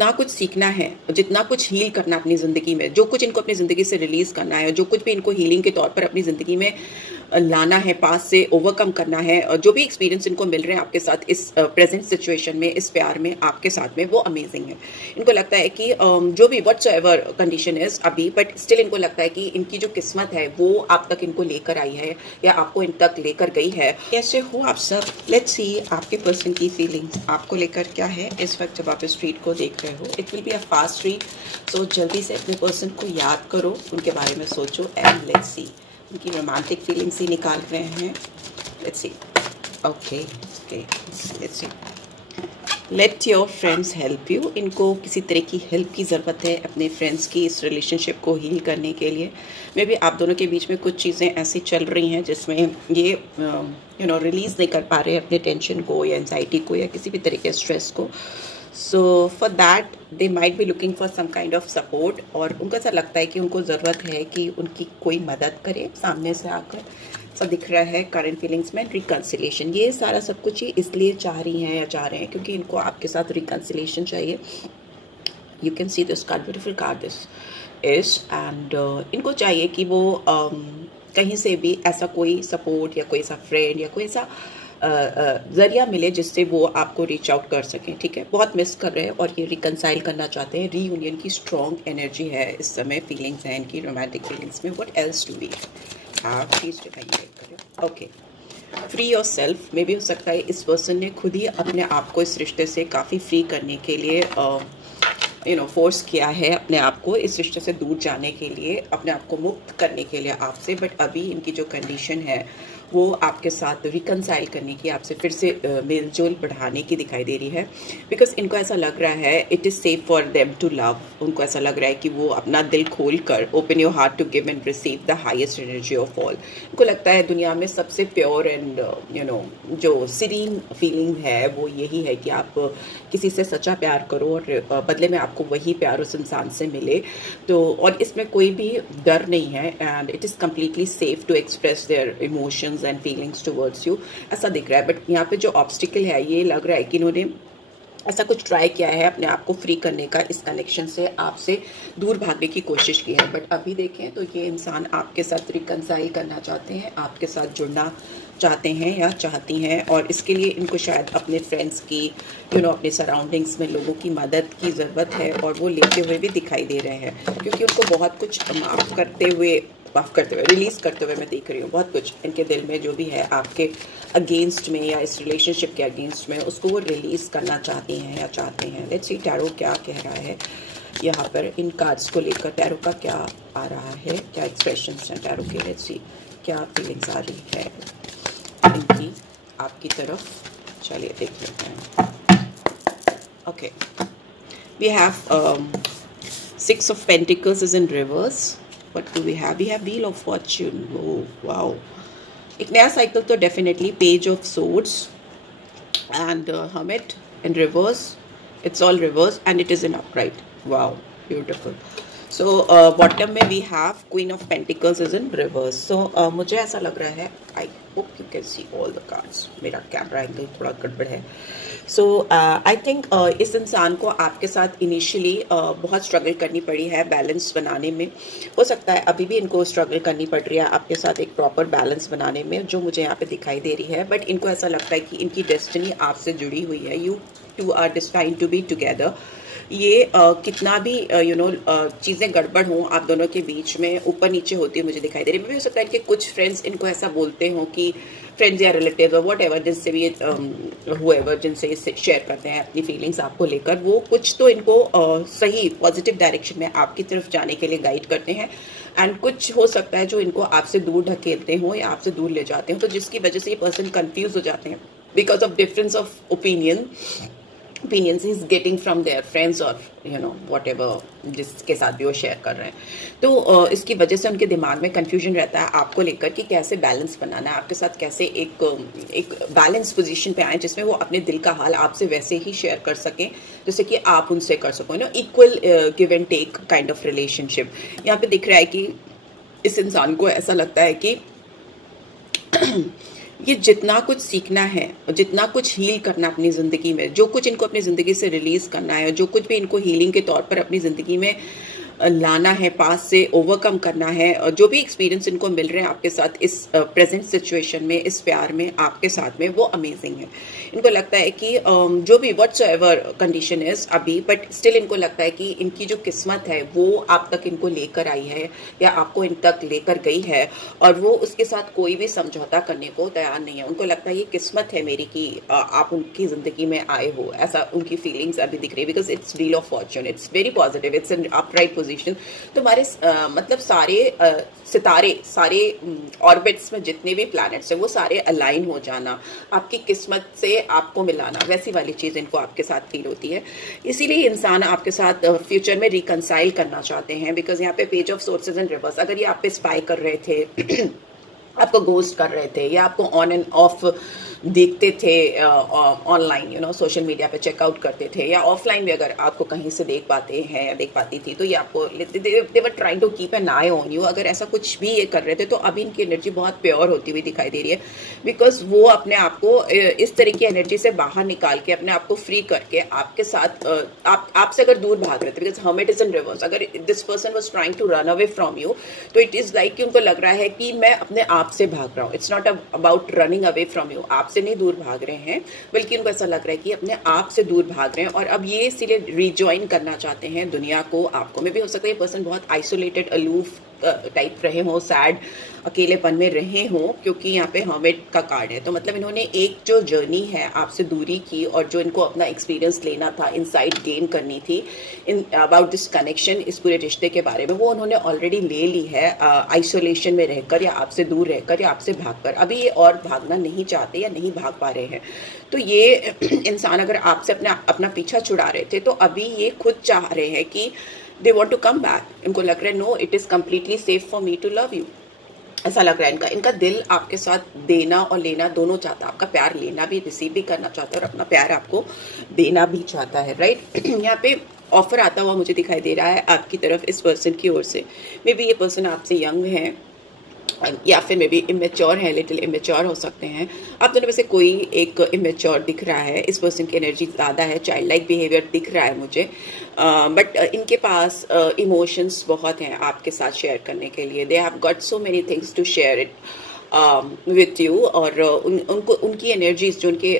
जितना कुछ सीखना है, जितना कुछ हील करना अपनी ज़िंदगी में, जो कुछ इनको अपनी ज़िंदगी से रिलीज़ करना है, जो कुछ भी इनको हीलिंग के तौर पर अपनी ज़िंदगी में लाना है, पास से ओवरकम करना है, और जो भी एक्सपीरियंस इनको मिल रहे हैं आपके साथ इस प्रेजेंट सिचुएशन में, इस प्यार में, आपके साथ में, वो अमेजिंग है। इनको लगता है कि जो भी व्हाटसोएवर कंडीशन इज अभी, बट स्टिल इनको लगता है कि इनकी जो किस्मत है वो आप तक इनको लेकर आई है या आपको इन तक लेकर गई है। कैसे हो आप सब? लेट्स सी आपके पर्सन की फीलिंग्स आपको लेकर क्या है इस वक्त जब आप इस रीड को देख रहे हो। It will be a fast read, so जल्दी से अपने पर्सन को याद करो, उनके बारे में सोचो एंड लेट्स सी। उनकी रोमांटिक फीलिंग्स ही निकाल रहे हैं। Let's see. Okay okay, let's see. Let your friends help you. इनको किसी तरह की हेल्प की ज़रूरत है अपने फ्रेंड्स की इस रिलेशनशिप को हील करने के लिए। मे बी आप दोनों के बीच में कुछ चीज़ें ऐसी चल रही हैं जिसमें ये रिलीज़ नहीं कर पा रहे हैं अपने टेंशन को या एंजाइटी को या किसी भी तरह के स्ट्रेस को। So for that they might be looking for some kind of support, और उनको ऐसा लगता है कि उनको ज़रूरत है कि उनकी कोई मदद करे सामने से आकर। सा दिख रहा है करंट फीलिंग्स में रिकन्सिलेशन। ये सारा सब कुछ ही इसलिए चाह रही हैं या चाह रहे हैं क्योंकि इनको आपके साथ रिकन्सिलेशन चाहिए। You can see this card, beautiful card this is, and इनको चाहिए कि वो कहीं से भी ऐसा कोई सपोर्ट या कोई ऐसा फ्रेंड या कोई ऐसा ज़रिया मिले जिससे वो आपको रीच आउट कर सकें। ठीक है, बहुत मिस कर रहे हैं और ये रिकन्साइल करना चाहते हैं। रीयूनियन की स्ट्रॉन्ग एनर्जी है इस समय, फीलिंग्स हैं इनकी रोमांटिक फीलिंग्स में। What else do we have? Please बताइए। Okay, free yourself. मे भी हो सकता है इस पर्सन ने खुद ही अपने आप को इस रिश्ते से काफ़ी फ्री करने के लिए फोर्स किया है अपने आप को इस रिश्ते से दूर जाने के लिए, अपने आप को मुक्त करने के लिए आपसे। बट अभी इनकी जो कंडीशन है वो आपके साथ रिकन्साइल करने की, आपसे फिर से मेलजोल बढ़ाने की दिखाई दे रही है। बिकॉज इनको ऐसा लग रहा है it is safe for them to love. उनको ऐसा लग रहा है कि वो अपना दिल खोल कर, open your heart to give and receive the highest energy of all. इनको लगता है दुनिया में सबसे प्योर एंड जो सीरीन फीलिंग है वो यही है कि आप किसी से सच्चा प्यार करो और बदले में आपको वही प्यार उस इंसान से मिले। तो और इसमें कोई भी डर नहीं है, and it is completely safe to express their emotions and feelings towards you, ऐसा दिख रहा है। बट यहाँ पे जो ऑब्स्टिकल है, ये लग रहा है कि इन्होंने ऐसा कुछ ट्राई किया है अपने आप को फ्री करने का, इस कनेक्शन से आपसे दूर भागने की कोशिश की है। बट अभी देखें तो ये इंसान आपके साथ रिकन्साइल करना चाहते हैं, आपके साथ जुड़ना चाहते हैं या चाहती हैं, और इसके लिए इनको शायद अपने फ्रेंड्स की अपने सराउंडिंग्स में लोगों की मदद की ज़रूरत है, और वो लेते हुए भी दिखाई दे रहे हैं क्योंकि उनको बहुत कुछ माफ़ करते हुए, रिलीज़ करते हुए मैं देख रही हूँ। बहुत कुछ इनके दिल में जो भी है आपके अगेंस्ट में या इस रिलेशनशिप के अगेंस्ट में, उसको वो रिलीज़ करना चाहती हैं या चाहते हैं। लेट्स सी टैरो क्या कह रहा है यहाँ पर इन कार्ड्स को लेकर। टैरो का क्या आ रहा है, क्या एक्सप्रेशंस हैं टैरो के? लेट्स सी क्या फीलिंग्स आ रही है इनकी आपकी तरफ। चलिए देख लेते हैं। Okay, we have 6 of Pentacles is in reverse. What do we have? We have Wheel of Fortune. Oh wow, एक नया साइकिल तो definitely. Page of swords and hermit in reverse. It's all reverse and it is in upright. Wow, beautiful. So bottom में we have Queen of Pentacles is in reverse. So मुझे ऐसा लग रहा है, I hope you can see all the cards. मेरा camera angle थोड़ा गड़बड़ है। सो आई थिंक इस इंसान को आपके साथ इनिशियली बहुत स्ट्रगल करनी पड़ी है बैलेंस बनाने में। हो सकता है अभी भी इनको स्ट्रगल करनी पड़ रही है आपके साथ एक प्रॉपर बैलेंस बनाने में, जो मुझे यहाँ पे दिखाई दे रही है। बट इनको ऐसा लगता है कि इनकी डेस्टिनी आपसे जुड़ी हुई है। You two are destined to be together. ये कितना भी चीज़ें गड़बड़ हों आप दोनों के बीच में, ऊपर नीचे होती है मुझे दिखाई दे रही है। हो सकता है कि कुछ फ्रेंड्स इनको ऐसा बोलते हों कि फ्रेंड्स या रिलेटिव्स और वट एवर जिनसे भी हुएवर जिनसे इसे शेयर करते हैं अपनी फीलिंग्स आपको लेकर, वो कुछ तो इनको सही पॉजिटिव डायरेक्शन में आपकी तरफ जाने के लिए गाइड करते हैं, एंड कुछ हो सकता है जो इनको आपसे दूर ढकेलते हों या आपसे दूर ले जाते हों, तो जिसकी वजह से ये पर्सन कंफ्यूज हो जाते हैं because of difference of opinions he's getting from their friends or whatever जिसके साथ भी वो शेयर कर रहे हैं। तो इसकी वजह से उनके दिमाग में कंफ्यूजन रहता है आपको लेकर कि कैसे बैलेंस बनाना है आपके साथ, कैसे एक बैलेंस पोजीशन पे आए जिसमें वो अपने दिल का हाल आपसे वैसे ही शेयर कर सकें जैसे कि आप उनसे कर सको। Equal give and take kind of relationship. यहाँ पे दिख रहा है कि इस इंसान को ऐसा लगता है कि ये जितना कुछ सीखना है और जितना कुछ हील करना अपनी ज़िंदगी में, जो कुछ इनको अपनी ज़िंदगी से रिलीज़ करना है, जो कुछ भी इनको हीलिंग के तौर पर अपनी ज़िंदगी में लाना है, पास से ओवरकम करना है, और जो भी एक्सपीरियंस इनको मिल रहे हैं आपके साथ इस प्रेजेंट सिचुएशन में, इस प्यार में, आपके साथ में, वो अमेजिंग है। इनको लगता है कि जो भी व्हाटसोएवर कंडीशन इज अभी, बट स्टिल इनको लगता है कि इनकी जो किस्मत है वो आप तक इनको लेकर आई है या आपको इन तक लेकर गई है, और वो उसके साथ कोई भी समझौता करने को तैयार नहीं है। उनको लगता है ये किस्मत है मेरी कि आप उनकी ज़िंदगी में आए हो, ऐसा उनकी फीलिंग्स अभी दिख रही है, because it's wheel of Fortune, it's very positive, it's an upright position. तो हमारे मतलब सारे सितारे, सारे ऑर्बिट्स में जितने भी प्लैनेट्स हैं वो सारे अलाइन हो जाना, आपकी किस्मत से आपको मिलाना, वैसी वाली चीज़ इनको आपके साथ फील होती है। इसीलिए इंसान आपके साथ फ्यूचर में रिकंसाइल करना चाहते हैं, बिकॉज यहाँ पे page of sources and reverse, अगर ये आप पे स्पाई कर रहे थे आपको गोस्ट कर रहे थे, या आपको ऑन एंड ऑफ देखते थे ऑनलाइन, सोशल मीडिया पे चेकआउट करते थे, या ऑफलाइन भी अगर आपको कहीं से देख पाते हैं या देख पाती थी, तो ये आपको they were trying to keep an eye on you. अगर ऐसा कुछ भी ये कर रहे थे तो अभी इनकी एनर्जी बहुत प्योर होती हुई दिखाई दे रही है, बिकॉज वो अपने आप को इस तरह की एनर्जी से बाहर निकाल के अपने आप को फ्री करके आपके साथ आपसे अगर दूर भाग रहे थे, because hermit is in reverse, अगर this person was trying to run away from you, तो इट इज लाइक कि उनको लग रहा है कि मैं अपने आप से भाग रहा हूँ। It's not about running away from you, आपसे नहीं दूर भाग रहे हैं, बल्कि उनको ऐसा लग रहा है कि अपने आप से दूर भाग रहे हैं, और अब ये इसीलिए रिजॉइन करना चाहते हैं दुनिया को, आपको में भी हो सकता है ये पर्सन बहुत आइसोलेटेड, अलूफ टाइप रहे हो, सैड, अकेलेपन में रहे हो, क्योंकि यहाँ पे हर्मिट का कार्ड है। तो मतलब इन्होंने एक जो जर्नी है आपसे दूरी की, और जो इनको अपना एक्सपीरियंस लेना था, इनसाइट गेन करनी थी इन अबाउट दिस कनेक्शन, इस पूरे रिश्ते के बारे में, वो उन्होंने ऑलरेडी ले ली है, आइसोलेशन में रहकर या आपसे दूर रहकर या आपसे भागकर। अभी ये और भागना नहीं चाहते या नहीं भाग पा रहे हैं। तो ये इंसान अगर आपसे अपना पीछा छुड़ा रहे थे, तो अभी ये खुद चाह रहे हैं कि they want to come back. इनको लग रहा है no, it is completely safe for me to love you. ऐसा लग रहा है इनका दिल आपके साथ देना और लेना दोनों चाहता है, आपका प्यार लेना भी, रिसीव भी करना चाहता है, और अपना प्यार आपको देना भी चाहता है, राइट। यहाँ पे ऑफर आता हुआ मुझे दिखाई दे रहा है आपकी तरफ इस पर्सन की ओर से। मे बी ये पर्सन आपसे यंग है, या फिर मे बी इमेच्योर है, लिटिल इमेच्योर हो सकते हैं। आप दोनों में से कोई एक इमेच्योर दिख रहा है, इस पर्सन की एनर्जी ज़्यादा है, चाइल्ड लाइक बिहेवियर दिख रहा है मुझे, बट इनके पास इमोशंस बहुत हैं आपके साथ शेयर करने के लिए। They have got so many things to share it with you, और उनको उनकी एनर्जीज, जो उनके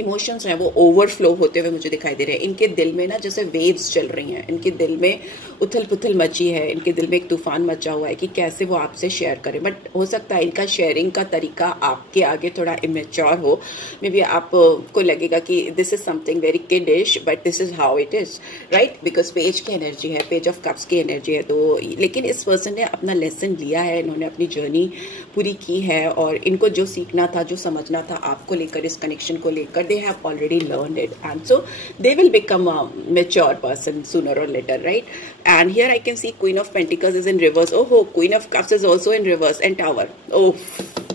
इमोशंस हैं, वो ओवरफ्लो होते हुए मुझे दिखाई दे रहे हैं। इनके दिल में ना जैसे वेव्स चल रही हैं, इनके दिल में उथल पुथल मची है, इनके दिल में एक तूफान मचा हुआ है कि कैसे वो आपसे शेयर करें। बट हो सकता है इनका शेयरिंग का तरीका आपके आगे थोड़ा इमेच्योर हो। मे बी आपको लगेगा कि this is something very kiddish, but this is how it is, right, because page की एनर्जी है, पेज ऑफ कप्स की एनर्जी है। तो लेकिन इस पर्सन ने अपना लेसन लिया है, इन्होंने अपनी जर्नी पूरी की है, और इनको जो सीखना था, जो समझना था आपको लेकर, इस कनेक्शन को लेकर, they have already learned it, and so they will become a mature person sooner or later, right. And here I can see Queen of Pentacles is in reverse. Oh, Queen of Cups is also in reverse, and Tower. Oh,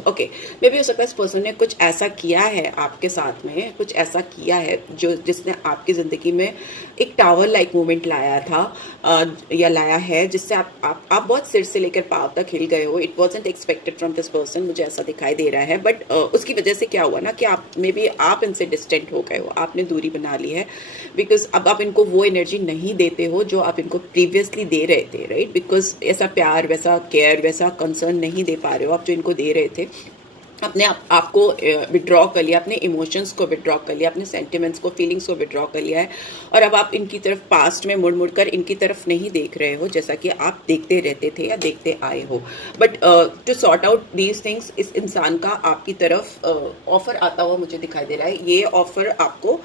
okay, मे भी हो सकता है इस person ने कुछ ऐसा किया है आपके साथ में, कुछ ऐसा किया है जो जिसने आपकी ज़िंदगी में एक टावर लाइक मोमेंट लाया था, या लाया है, जिससे आप बहुत सिर से लेकर पाँव तक हिल गए हो। It wasn't expected from this person, मुझे ऐसा दिखाई दे रहा है। बट उसकी वजह से क्या हुआ ना कि आप मे बी आप इनसे डिस्टेंट हो गए हो, आपने दूरी बना ली है, बिकॉज अब आप इनको वो एनर्जी नहीं देते हो जो आप इनको प्रीवियसली दे रहे थे, राइट। बिकॉज ऐसा प्यार, वैसा केयर, वैसा कंसर्न नहीं दे पा रहे हो आप जो इनको दे रहे थे। अपने आपको विड्रॉ कर लिया, अपने इमोशंस को विड्रॉ कर लिया, अपने सेंटिमेंट्स को, फीलिंग्स को विड्रॉ कर लिया है, और अब आप इनकी तरफ पास्ट में मुड़ कर इनकी तरफ नहीं देख रहे हो जैसा कि आप देखते रहते थे या देखते आए हो। But to sort out these things, इस इंसान का आपकी तरफ ऑफर आता हुआ मुझे दिखाई दे रहा है। ये ऑफर आपको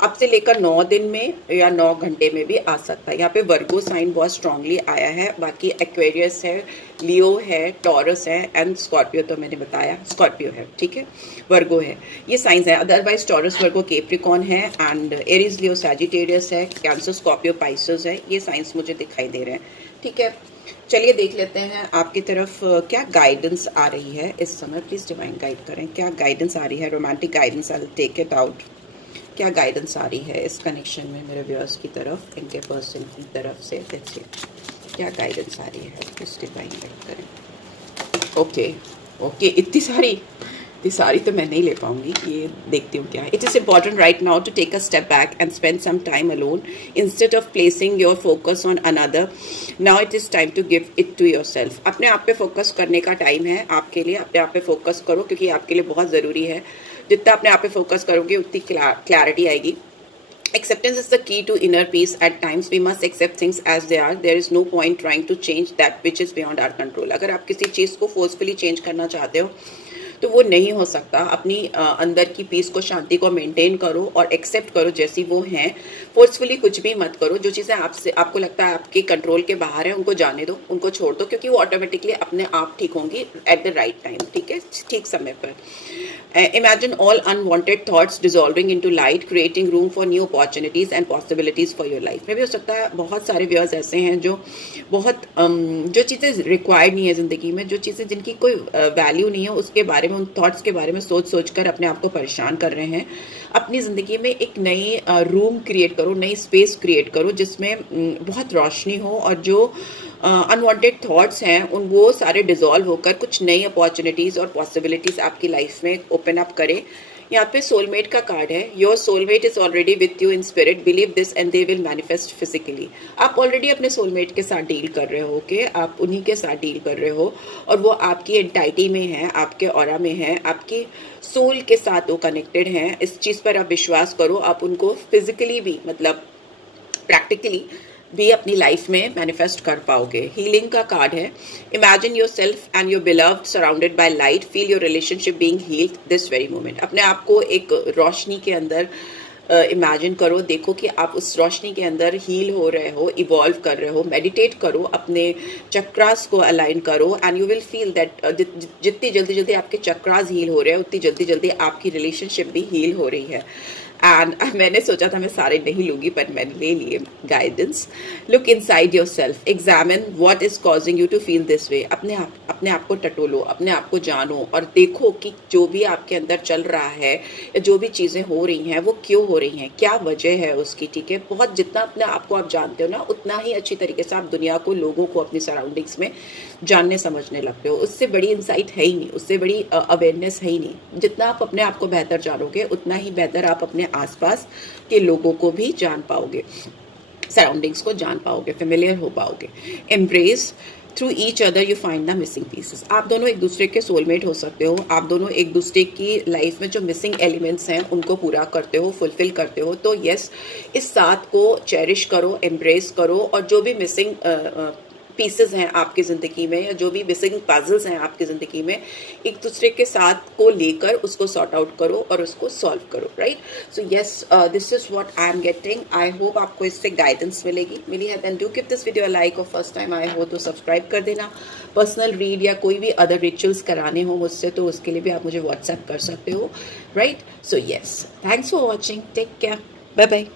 अब से लेकर 9 दिन में या 9 घंटे में भी आ सकता है। यहाँ पे वर्गो साइन बहुत स्ट्रांगली आया है, बाकी एक्वेरियस है, लियो है, टॉरस है, एंड स्कॉर्पियो तो मैंने बताया स्कॉर्पियो है, ठीक है, वर्गो है, ये साइंस है। अदरवाइज टॉरस, वर्गो, केप्रिकॉन है, एंड एरीज, लियो, सैजिटेरियस है, कैंसर, स्कॉर्पियो, पाइसेस है। ये साइंस मुझे दिखाई दे रहे हैं, ठीक है। चलिए देख लेते हैं आपकी तरफ क्या गाइडेंस आ रही है इस समय। प्लीज डिवाइन गाइड करें, क्या गाइडेंस आ रही है, romantic guidance, I will take it out. क्या गाइडेंस आ रही है इस कनेक्शन में मेरे व्यूअर्स की तरफ, इनके पर्सन की तरफ से, देखिए क्या गाइडेंस आ रही है, प्लीज डिवाइन गाइड करें। ओके, इतनी सारी इतनी सारी तो मैं नहीं ले पाऊंगी, ये देखती हूँ क्या है। It is important right now to take a step back and spend some time alone instead of placing your focus on another. Now it is time to give it to yourself. अपने आप पे focus करने का time है आपके लिए। अपने आप पे फोकस करो क्योंकि आपके लिए बहुत ज़रूरी है। जितना अपने आप पे फोकस करोगे उतनी क्लैरिटी आएगी। Acceptance is the key to inner peace. At times we must accept things as they are. There is no point trying to change that which is beyond our control. अगर आप किसी चीज़ को forcefully change करना चाहते हो तो वो नहीं हो सकता। अपनी अंदर की पीस को, शांति को मेंटेन करो और एक्सेप्ट करो जैसी वो हैं। फोर्सफुली कुछ भी मत करो। जो चीज़ें आपको लगता है आपके कंट्रोल के बाहर है, उनको जाने दो, उनको छोड़ दो, क्योंकि वो ऑटोमेटिकली अपने आप ठीक होंगी एट द राइट टाइम। ठीक है, ठीक समय पर। Imagine all unwanted thoughts dissolving into light, creating room for new opportunities and possibilities for your life. में भी हो सकता है बहुत सारे व्यूअर्स ऐसे हैं जो बहुत जो चीज़ें रिक्वायर्ड नहीं है ज़िंदगी में, जो चीज़ें जिनकी कोई वैल्यू नहीं है, उसके बारे में, उन थॉट्स के बारे में सोच कर अपने आप को परेशान कर रहे हैं। अपनी ज़िंदगी में एक नई रूम क्रिएट करो, नई स्पेस क्रिएट करो जिसमें बहुत रोशनी हो और जो अनवांटेड थॉट्स हैं उन वो सारे डिसॉल्व होकर कुछ नई अपॉर्चुनिटीज़ और पॉसिबिलिटीज़ आपकी लाइफ में ओपन अप करें। यहाँ पे सोलमेट का कार्ड है। Your soulmate is already with you in spirit, believe this and they will manifest physically. आप ऑलरेडी अपने सोलमेट के साथ डील कर रहे हो, ओके? आप उन्हीं के साथ डील कर रहे हो और वो आपकी एंटाइटी में है, आपके ऑरा में है, आपकी सोल के साथ वो कनेक्टेड हैं। इस चीज़ पर आप विश्वास करो। आप उनको फिजिकली भी, मतलब प्रैक्टिकली भी अपनी लाइफ में मैनिफेस्ट कर पाओगे। हीलिंग का कार्ड है। Imagine yourself and your beloved surrounded by light, feel your relationship being healed this very moment. अपने आप को एक रोशनी के अंदर इमेजिन करो। देखो कि आप उस रोशनी के अंदर हील हो रहे हो, इवॉल्व कर रहे हो। मेडिटेट करो, अपने चक्रास को अलाइन करो and you will feel that जितनी जल्दी आपके चक्रास हील हो रहे हैं उतनी जल्दी आपकी रिलेशनशिप भी हील हो रही है। एंड मैंने सोचा था मैं सारे नहीं लूँगी पर मैंने ले लिए। Guidance, look inside yourself, examine what is causing you to feel this way. अपने आप को टटोलो, अपने आप को जानो और देखो कि जो भी आपके अंदर चल रहा है या जो भी चीज़ें हो रही हैं वो क्यों हो रही हैं, क्या वजह है उसकी। ठीक है, बहुत जितना अपने आप को आप जानते हो ना, उतना ही अच्छी तरीके से आप दुनिया को, लोगों को, अपनी सराउंडिंग्स में जानने समझने लगते हो। उससे बड़ी इंसाइट है ही नहीं, उससे बड़ी अवेयरनेस है ही नहीं। जितना आप अपने आप को बेहतर जानोगे उतना ही बेहतर आप अपने आसपास के लोगों को भी जान पाओगे, सराउंडिंग्स को जान पाओगे, फेमिलियर हो पाओगे। Embrace through each other you find the missing pieces. आप दोनों एक दूसरे के सोलमेट हो सकते हो। आप दोनों एक दूसरे की लाइफ में जो मिसिंग एलिमेंट्स हैं उनको पूरा करते हो, फुलफिल करते हो। तो यस, इस साथ को चेरिश करो, एम्ब्रेस करो और जो भी मिसिंग पीसेस हैं आपकी ज़िंदगी में या जो भी मिसिंग पजल्स हैं आपकी ज़िंदगी में, एक दूसरे के साथ को लेकर उसको सॉर्ट आउट करो और उसको सॉल्व करो। Right, so yes, this is what I am getting. I hope आपको इससे गाइडेंस मिली है। Then do give this video a like और फर्स्ट टाइम आए हो तो सब्सक्राइब कर देना। पर्सनल रीड या कोई भी अदर रिचुअल्स कराने हो मुझसे तो उसके लिए भी आप मुझे व्हाट्सएप कर सकते हो। Right, so yes, thanks for watching, take care, bye bye.